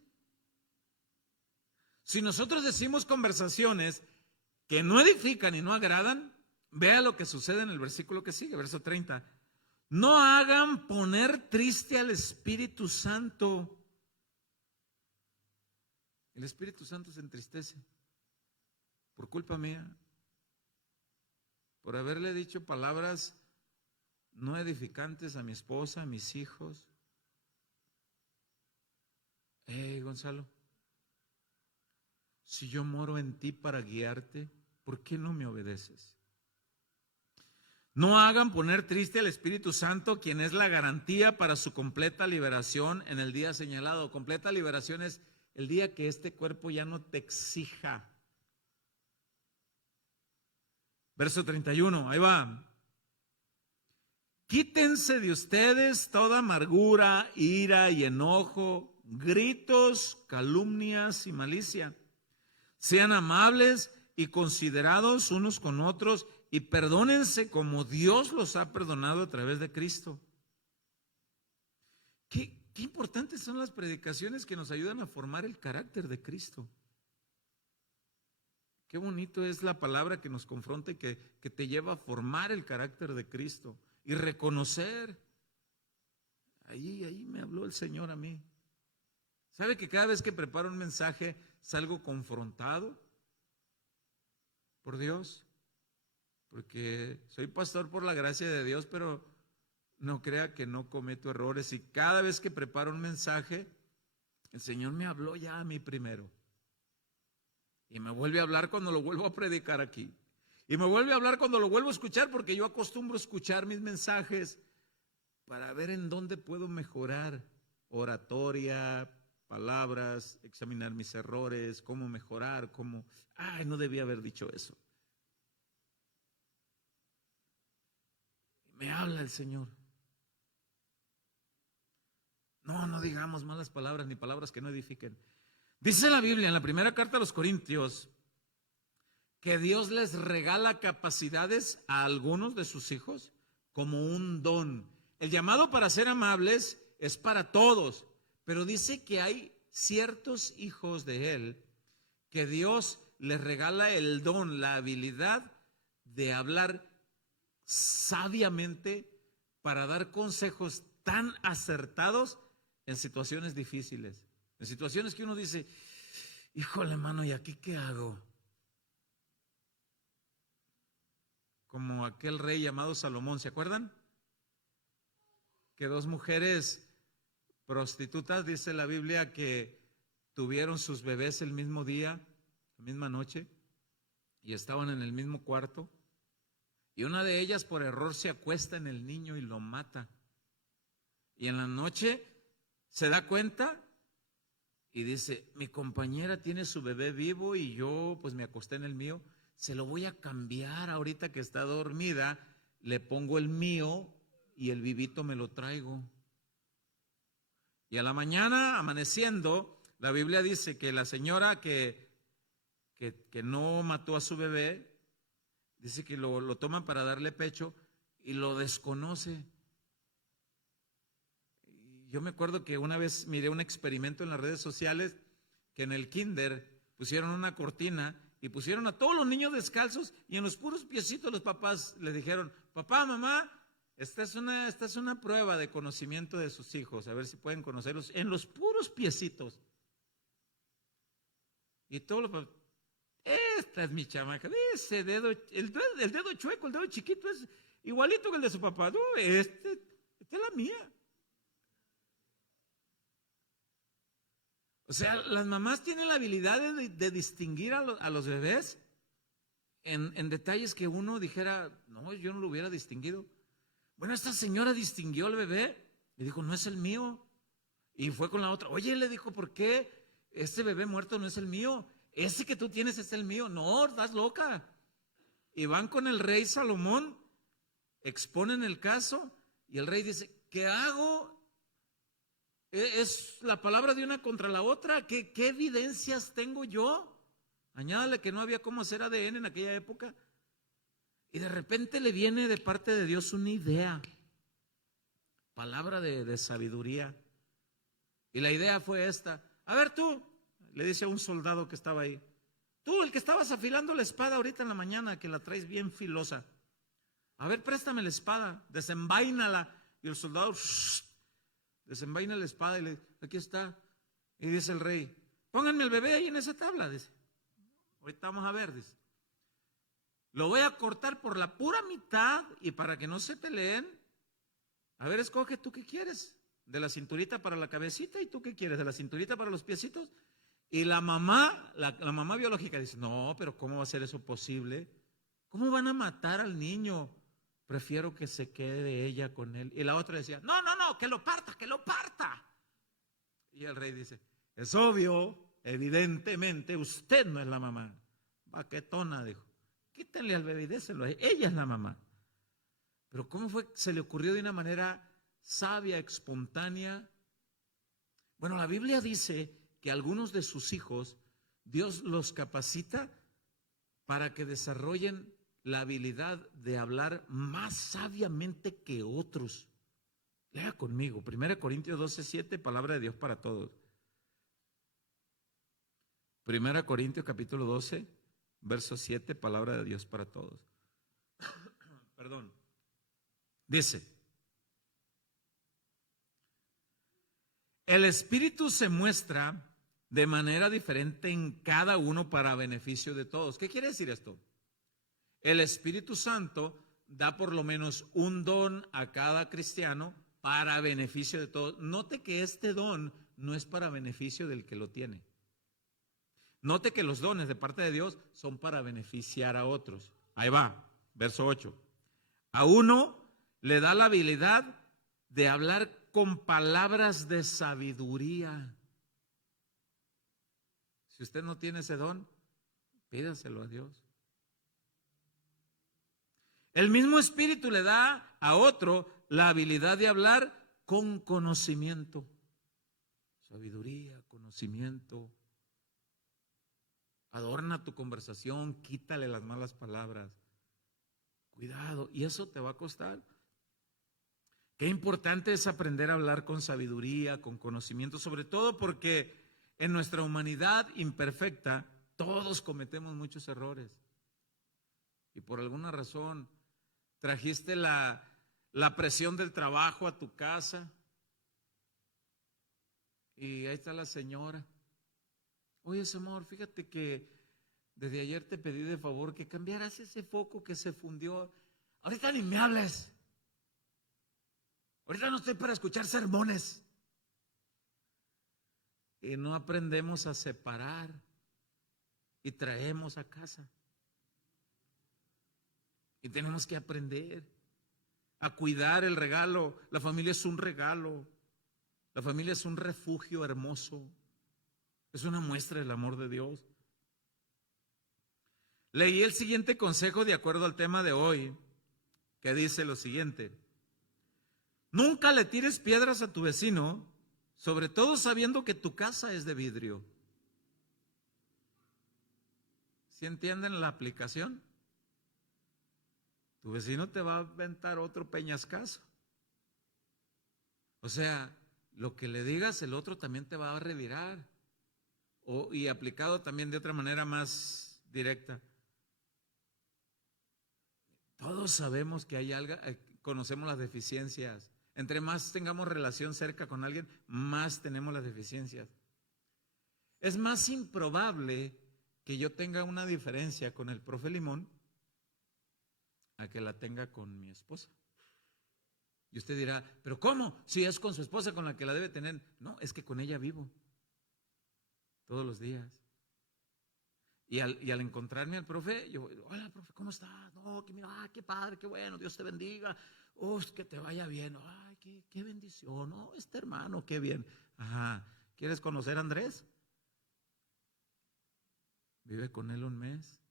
Si nosotros decimos conversaciones que no edifican y no agradan, vea lo que sucede en el versículo que sigue, verso 30. No hagan poner triste al Espíritu Santo. El Espíritu Santo se entristece por culpa mía, por haberle dicho palabras no edificantes a mi esposa, a mis hijos. Gonzalo, si yo moro en ti para guiarte, ¿por qué no me obedeces? No hagan poner triste al Espíritu Santo, quien es la garantía para su completa liberación en el día señalado. Completa liberación es el día que este cuerpo ya no te exija. Verso 31, ahí va. Quítense de ustedes toda amargura, ira y enojo, gritos, calumnias y malicia. Sean amables y considerados unos con otros y perdónense como Dios los ha perdonado a través de Cristo. Qué importantes son las predicaciones que nos ayudan a formar el carácter de Cristo. Qué bonito es la palabra que nos confronta y que te lleva a formar el carácter de Cristo y reconocer. Ahí me habló el Señor a mí. ¿Sabe que cada vez que preparo un mensaje salgo confrontado por Dios? Porque soy pastor por la gracia de Dios, pero no crea que no cometo errores. Y cada vez que preparo un mensaje, el Señor me habló ya a mí primero. Y me vuelve a hablar cuando lo vuelvo a predicar aquí. Y me vuelve a hablar cuando lo vuelvo a escuchar, porque yo acostumbro a escuchar mis mensajes para ver en dónde puedo mejorar. Oratoria, palabras, examinar mis errores, cómo mejorar, no debía haber dicho eso. Me habla el Señor. No digamos malas palabras ni palabras que no edifiquen. Dice la Biblia en la primera carta a los Corintios que Dios les regala capacidades a algunos de sus hijos como un don. El llamado para ser amables es para todos, pero dice que hay ciertos hijos de Él que Dios les regala el don, la habilidad de hablar sabiamente para dar consejos tan acertados en situaciones difíciles, en situaciones que uno dice, híjole mano, ¿y aquí qué hago? Como aquel rey llamado Salomón, ¿se acuerdan? Que dos mujeres prostitutas, dice la Biblia, que tuvieron sus bebés el mismo día, la misma noche, y estaban en el mismo cuarto. Y una de ellas por error se acuesta en el niño y lo mata. Y en la noche se da cuenta y dice, mi compañera tiene su bebé vivo y yo pues me acosté en el mío, se lo voy a cambiar ahorita que está dormida, le pongo el mío y el vivito me lo traigo. Y a la mañana, amaneciendo, la Biblia dice que la señora que no mató a su bebé, dice que lo toman para darle pecho y lo desconoce. Yo me acuerdo que una vez miré un experimento en las redes sociales que en el kinder pusieron una cortina y pusieron a todos los niños descalzos y en los puros piecitos los papás le dijeron, papá, mamá, esta es una prueba de conocimiento de sus hijos, a ver si pueden conocerlos en los puros piecitos. Y todos los papás, esta es mi chamaca, ese dedo, el dedo chueco, el dedo chiquito es igualito que el de su papá. No, esta es la mía. O sea, las mamás tienen la habilidad de distinguir a los bebés en detalles que uno dijera, no, yo no lo hubiera distinguido. Bueno, esta señora distinguió al bebé y dijo, no es el mío. Y fue con la otra, oye, le dijo, ¿por qué este bebé muerto no es el mío? Ese que tú tienes es el mío. No, estás loca. Y van con el rey Salomón, exponen el caso y el rey dice, ¿qué hago? Es la palabra de una contra la otra. ¿Qué evidencias tengo yo? Añádale que no había cómo hacer ADN en aquella época. Y de repente le viene de parte de Dios una idea, palabra de sabiduría. Y la idea fue esta. A ver tú, le dice a un soldado que estaba ahí, tú el que estabas afilando la espada ahorita en la mañana, que la traes bien filosa. A ver, préstame la espada, desenváinala. Y el soldado desenvaina la espada y le dice, aquí está. Y dice el rey, pónganme el bebé ahí en esa tabla. Dice, ahorita vamos a ver, dice. Lo voy a cortar por la pura mitad y para que no se peleen. A ver, escoge tú qué quieres. De la cinturita para la cabecita y tú qué quieres, de la cinturita para los piecitos. Y la mamá biológica dice, no, pero ¿cómo va a ser eso posible? ¿Cómo van a matar al niño? Prefiero que se quede ella con él. Y la otra decía, no, que lo parta, que lo parta. Y el rey dice, es obvio, evidentemente, usted no es la mamá. Baquetona, dijo. Quítenle al bebé y déselo. Ella es la mamá. Pero ¿cómo fue? Se le ocurrió de una manera sabia, espontánea. Bueno, la Biblia dice que algunos de sus hijos, Dios los capacita para que desarrollen la habilidad de hablar más sabiamente que otros. Lea conmigo, 1 Corintios 12:7, palabra de Dios para todos. 1 Corintios capítulo 12, verso 7, palabra de Dios para todos. Perdón. Dice, el Espíritu se muestra de manera diferente en cada uno para beneficio de todos. ¿Qué quiere decir esto? El Espíritu Santo da por lo menos un don a cada cristiano para beneficio de todos. Note que este don no es para beneficio del que lo tiene. Note que los dones de parte de Dios son para beneficiar a otros. Ahí va, verso 8. A uno le da la habilidad de hablar con palabras de sabiduría. Si usted no tiene ese don, pídaselo a Dios. El mismo Espíritu le da a otro la habilidad de hablar con conocimiento. Sabiduría, conocimiento. Adorna tu conversación, quítale las malas palabras. Cuidado, y eso te va a costar. Qué importante es aprender a hablar con sabiduría, con conocimiento, sobre todo porque en nuestra humanidad imperfecta todos cometemos muchos errores. Y por alguna razón trajiste la presión del trabajo a tu casa y ahí está la señora. Oye, amor, fíjate que desde ayer te pedí de favor que cambiaras ese foco que se fundió. Ahorita ni me hables. Ahorita no estoy para escuchar sermones. Y no aprendemos a separar y traemos a casa. Y tenemos que aprender a cuidar el regalo. La familia es un regalo. La familia es un refugio hermoso. Es una muestra del amor de Dios. Leí el siguiente consejo de acuerdo al tema de hoy, que dice lo siguiente. Nunca le tires piedras a tu vecino, sobre todo sabiendo que tu casa es de vidrio. ¿Sí entienden la aplicación? Tu vecino te va a aventar otro peñascazo. O sea, lo que le digas el otro también te va a revirar. y aplicado también de otra manera más directa. Todos sabemos que hay algo, conocemos las deficiencias. Entre más tengamos relación cerca con alguien, más tenemos las deficiencias. Es más improbable que yo tenga una diferencia con el profe Limón a que la tenga con mi esposa. Y usted dirá, ¿pero cómo? Si es con su esposa con la que la debe tener. No, es que con ella vivo todos los días. Y al encontrarme al profe, yo, hola, profe, ¿cómo estás? No, que mira, qué padre, qué bueno, Dios te bendiga. Que te vaya bien. Ay, qué bendición. No, este hermano, qué bien. Ajá, ¿quieres conocer a Andrés? Vive con él un mes.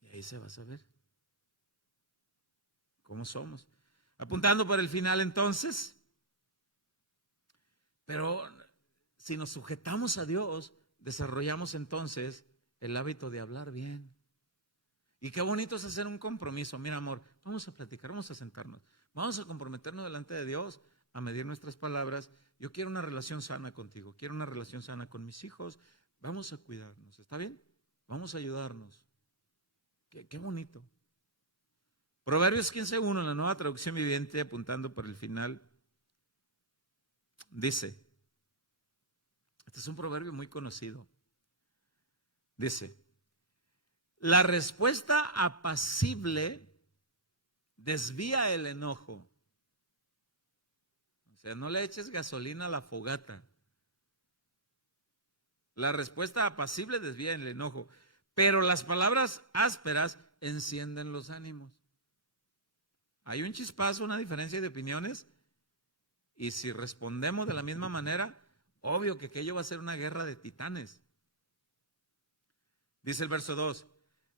Y ahí se va a saber cómo somos. Apuntando por el final entonces. Pero si nos sujetamos a Dios, desarrollamos entonces el hábito de hablar bien. Y qué bonito es hacer un compromiso. Mira, amor, vamos a platicar, vamos a sentarnos. Vamos a comprometernos delante de Dios a medir nuestras palabras. Yo quiero una relación sana contigo, quiero una relación sana con mis hijos. Vamos a cuidarnos, ¿está bien? Vamos a ayudarnos. Qué bonito. Proverbios 15:1, en la Nueva Traducción Viviente, apuntando por el final, dice, este es un proverbio muy conocido, dice, la respuesta apacible desvía el enojo. O sea, no le eches gasolina a la fogata. La respuesta apacible desvía el enojo, pero las palabras ásperas encienden los ánimos. Hay un chispazo, una diferencia de opiniones, y si respondemos de la misma manera, obvio que aquello va a ser una guerra de titanes. Dice el verso 2,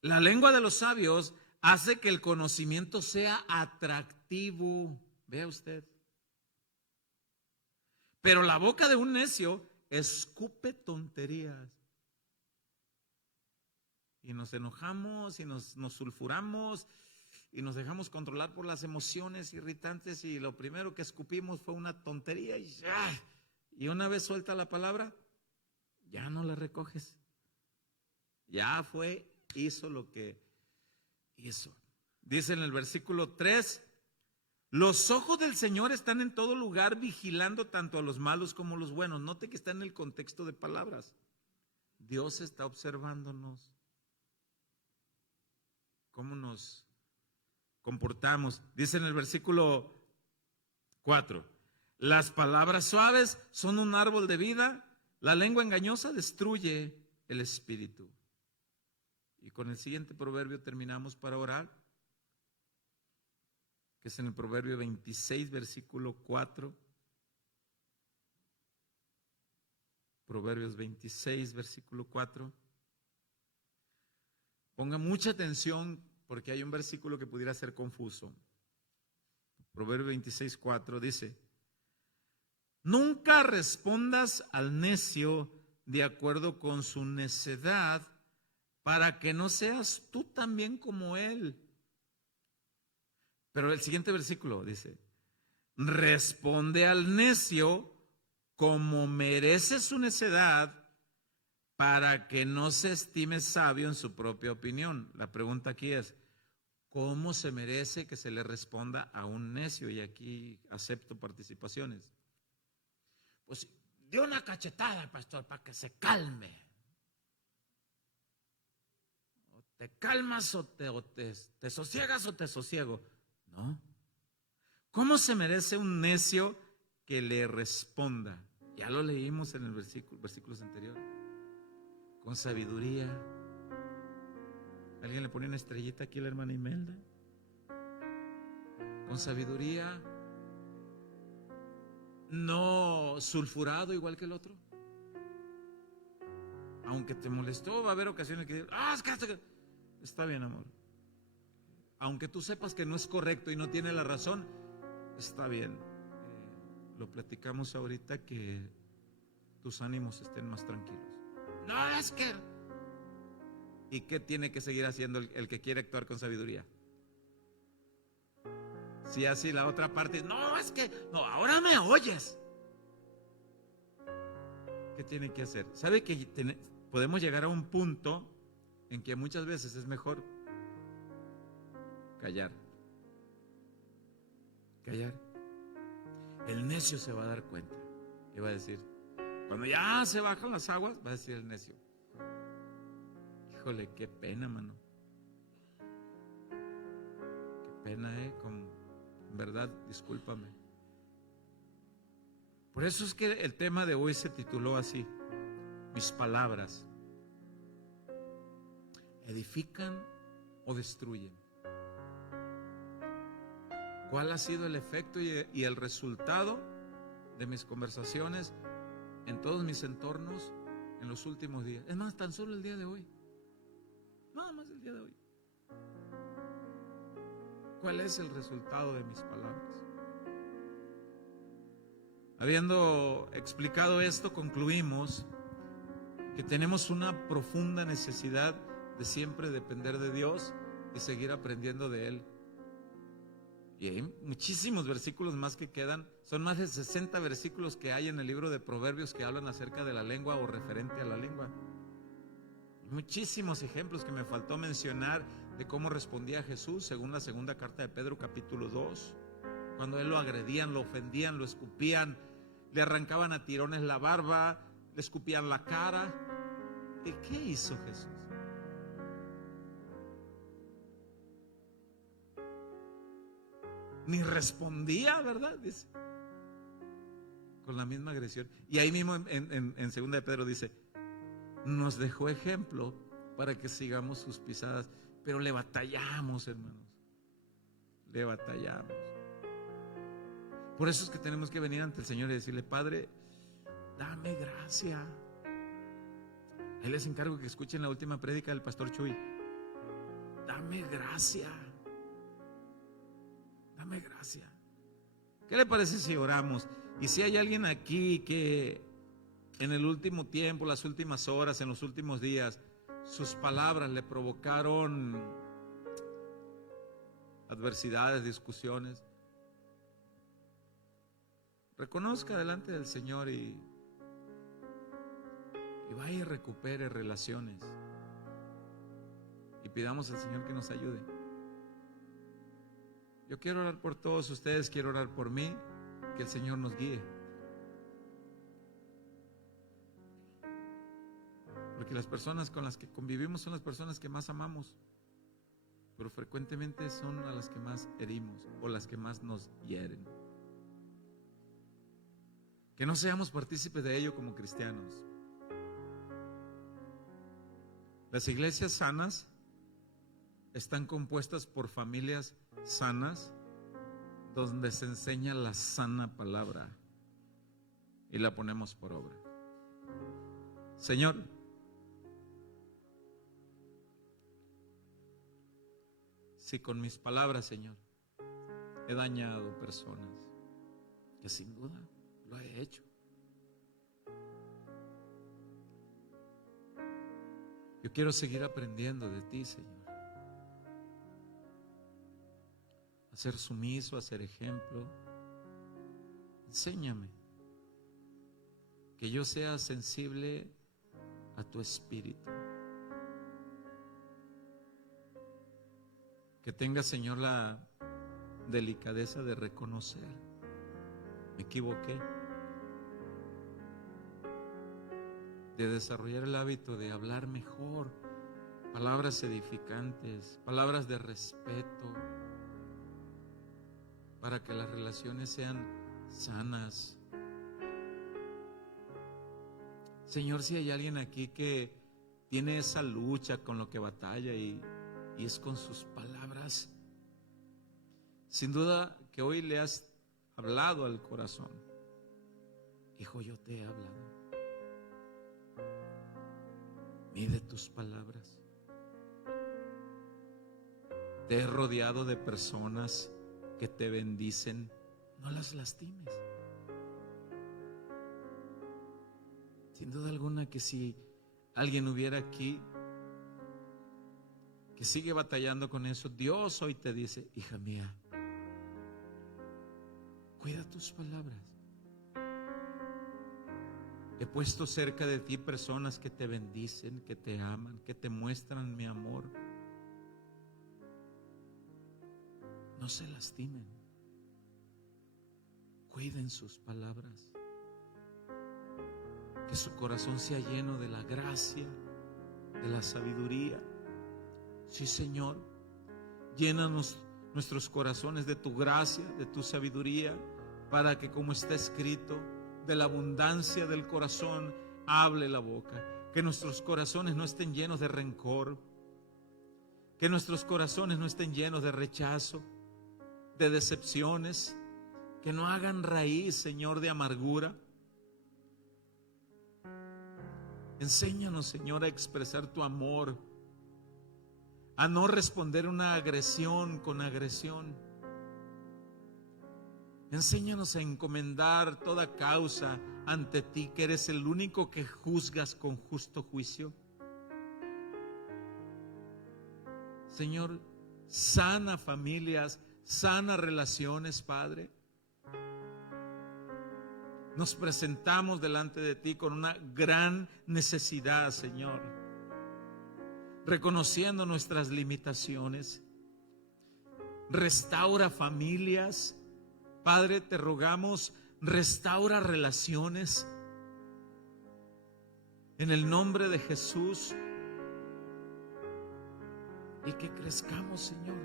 la lengua de los sabios hace que el conocimiento sea atractivo. Vea usted. Pero la boca de un necio escupe tonterías. Y nos enojamos y nos sulfuramos y nos dejamos controlar por las emociones irritantes y lo primero que escupimos fue una tontería y una vez suelta la palabra, ya no la recoges. Ya hizo lo que hizo. Dice en el versículo 3, los ojos del Señor están en todo lugar vigilando tanto a los malos como a los buenos. Note que está en el contexto de palabras. Dios está observándonos. ¿Cómo nos comportamos? Dice en el versículo 4, las palabras suaves son un árbol de vida, la lengua engañosa destruye el espíritu. Y con el siguiente proverbio terminamos para orar, que es en el proverbio 26, versículo 4. Proverbios 26, versículo 4. Ponga mucha atención porque hay un versículo que pudiera ser confuso. Proverbio 26, 4 dice, nunca respondas al necio de acuerdo con su necedad, para que no seas tú también como él. Pero el siguiente versículo dice, responde al necio como merece su necedad, para que no se estime sabio en su propia opinión. La pregunta aquí es, ¿cómo se merece que se le responda a un necio? Y aquí acepto participaciones. Pues de una cachetada, pastor, para que se calme. O te calmas o te sosiegas o te sosiego. No. ¿Cómo se merece un necio que le responda? Ya lo leímos en el versículos anteriores. Con sabiduría. ¿Alguien le pone una estrellita aquí a la hermana Imelda? Con sabiduría. No sulfurado igual que el otro. Aunque te molestó, va a haber ocasiones que está bien, amor. Aunque tú sepas que no es correcto y no tiene la razón, está bien. Lo platicamos ahorita, que tus ánimos estén más tranquilos. No, es que... ¿Y qué tiene que seguir haciendo el que quiere actuar con sabiduría? Si así la otra parte, no, es que, no, ahora me oyes. ¿qué tiene que hacer? ¿Sabe que podemos llegar a un punto en que muchas veces es mejor callar? Callar. El necio se va a dar cuenta y va a decir, cuando ya se bajan las aguas, va a decir el necio, híjole, qué pena, mano. Qué pena, en verdad, discúlpame. Por eso es que el tema de hoy se tituló así: mis palabras, ¿edifican o destruyen? ¿Cuál ha sido el efecto y el resultado de mis conversaciones en todos mis entornos en los últimos días? Es más, tan solo el día de hoy. Nada más el día de hoy. ¿Cuál es el resultado de mis palabras? Habiendo explicado esto, concluimos que tenemos una profunda necesidad de siempre depender de Dios y seguir aprendiendo de Él. Y hay muchísimos versículos más que quedan. Son más de 60 versículos que hay en el libro de Proverbios que hablan acerca de la lengua o referente a la lengua. Muchísimos ejemplos que me faltó mencionar de cómo respondía Jesús según la segunda carta de Pedro, capítulo 2. Cuando él lo agredían, lo ofendían, lo escupían, le arrancaban a tirones la barba, le escupían la cara. ¿Y qué hizo Jesús? Ni respondía, ¿verdad? Dice, con la misma agresión. Y ahí mismo en segunda de Pedro dice, nos dejó ejemplo para que sigamos sus pisadas. Pero le batallamos, hermanos. Le batallamos. Por eso es que tenemos que venir ante el Señor y decirle, Padre, dame gracia. Ahí les encargo que escuchen la última prédica del pastor Chuy. Dame gracia. Dame gracia. ¿Qué le parece si oramos? Y si hay alguien aquí que en el último tiempo, las últimas horas, en los últimos días, sus palabras le provocaron adversidades, discusiones, reconozca delante del Señor y vaya y recupere relaciones. Y pidamos al Señor que nos ayude. Yo quiero orar por todos ustedes, quiero orar por mí, que el Señor nos guíe. Porque las personas con las que convivimos son las personas que más amamos, pero frecuentemente son a las que más herimos o las que más nos hieren. Que no seamos partícipes de ello como cristianos. Las iglesias sanas están compuestas por familias sanas, donde se enseña la sana palabra y la ponemos por obra. Señor, si con mis palabras, Señor, he dañado personas, que sin duda lo he hecho, yo quiero seguir aprendiendo de ti, Señor. A ser sumiso, a ser ejemplo. Enséñame que yo sea sensible a tu espíritu. Que tenga, Señor, la delicadeza de reconocer, me equivoqué, de desarrollar el hábito de hablar mejor, palabras edificantes, palabras de respeto, para que las relaciones sean sanas. Señor, si hay alguien aquí que tiene esa lucha con lo que batalla y es con sus palabras, sin duda que hoy le has hablado al corazón. Hijo, yo te he hablado. Mide tus palabras. Te he rodeado de personas que te bendicen, no las lastimes. Sin duda alguna que si alguien hubiera aquí que sigue batallando con eso, Dios hoy te dice, hija mía, cuida tus palabras. He puesto cerca de ti personas que te bendicen, que te aman, que te muestran mi amor. No se lastimen. Cuiden sus palabras. Que su corazón sea lleno de la gracia, de la sabiduría. Sí, Señor, llénanos nuestros corazones de tu gracia, de tu sabiduría, para que, como está escrito, de la abundancia del corazón hable la boca. Que nuestros corazones no estén llenos de rencor, que nuestros corazones no estén llenos de rechazo, de decepciones, que no hagan raíz, Señor, de amargura. Enséñanos, Señor, a expresar tu amor, a no responder una agresión con agresión. Enséñanos a encomendar toda causa ante ti, que eres el único que juzgas con justo juicio. Señor, sana familias, sana relaciones, Padre. Nos presentamos delante de ti con una gran necesidad, Señor, reconociendo nuestras limitaciones. Restaura familias, Padre, te rogamos, restaura relaciones en el nombre de Jesús, y que crezcamos, Señor,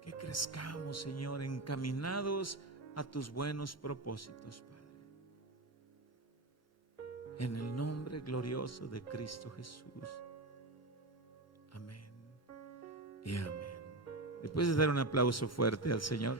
que crezcamos, Señor, encaminados a tus buenos propósitos, Padre, en el nombre glorioso de Cristo Jesús. Amén y amén. ¿Le puedes dar un aplauso fuerte al Señor?